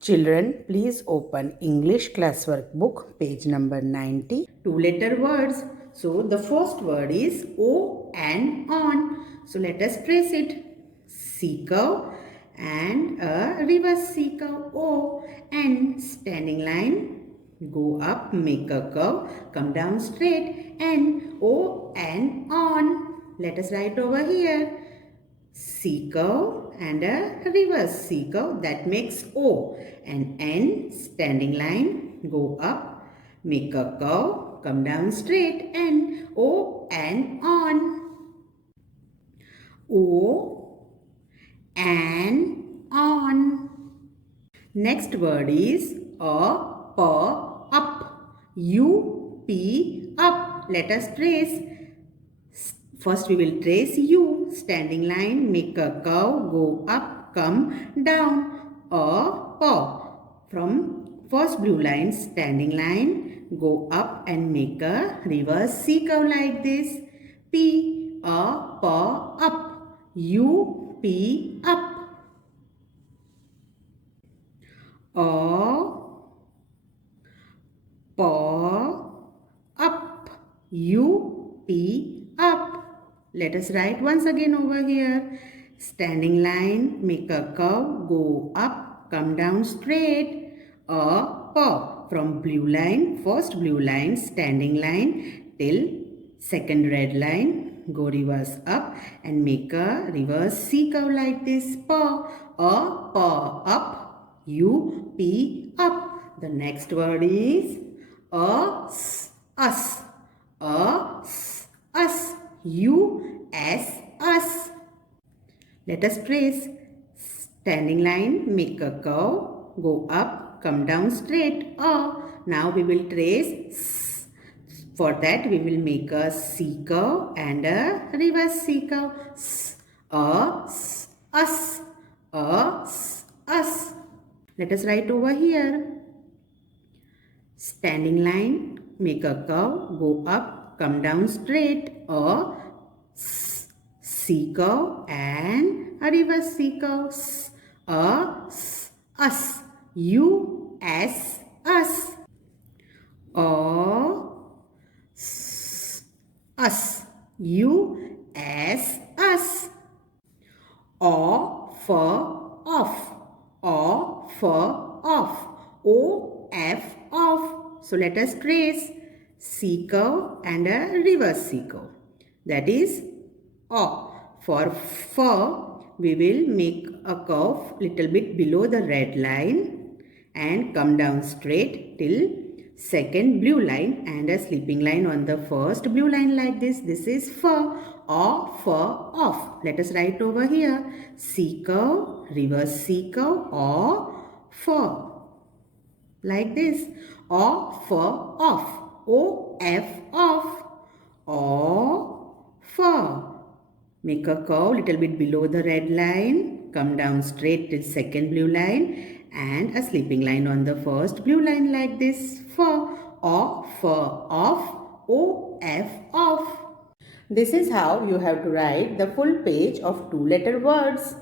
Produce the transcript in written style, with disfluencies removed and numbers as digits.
Children, please open English classwork book, page number 90. Two-letter words. So, the first word is O and on. So, let us trace it. C curve and a reverse C curve. O and standing line. Go up, make a curve, come down straight and O and on. Let us write over here. C curve and a reverse C curve, that makes O, and N standing line, go up, make a curve, come down straight and O and on. O and on. Next word is a, p, up, U, P, up. Let us trace. First we will trace U, standing line, make a curve, go up, come down, a, paw. From first blue line, standing line, go up and make a reverse C curve like this. P, a, paw, up, U, P, up. A, paw, up, U, P, up. Let us write once again over here. Standing line, make a curve, go up, come down straight. A, paw. From blue line, first blue line, standing line till second red line, go reverse up and make a reverse C curve like this. Paw. A, paw, up, U, P, up. The next word is us. Us. U-S, us. Let us trace. Standing line, make a curve, go up, come down straight. Now we will trace. For that we will make a C curve and a reverse C curve. Us. Let us write over here. Standing line, make a curve, go up, come down straight. A C curve and a reverse C curve. Us. U-S, us. Us. U-S, us. O for off. O for off. O-F, off. So let us trace C curve and a reverse C curve. That is O. For fur, we will make a curve little bit below the red line and come down straight till second blue line and a sleeping line on the first blue line like this. This is fur. O for off. Let us write over here. C curve, reverse C curve, O fur. Like this. O for off. O-F, off. O fur. Make a curve little bit below the red line. Come down straight till second blue line and a sleeping line on the first blue line like this. Fur. O fur, off. O-F, off. This is how you have to write the full page of two-letter words.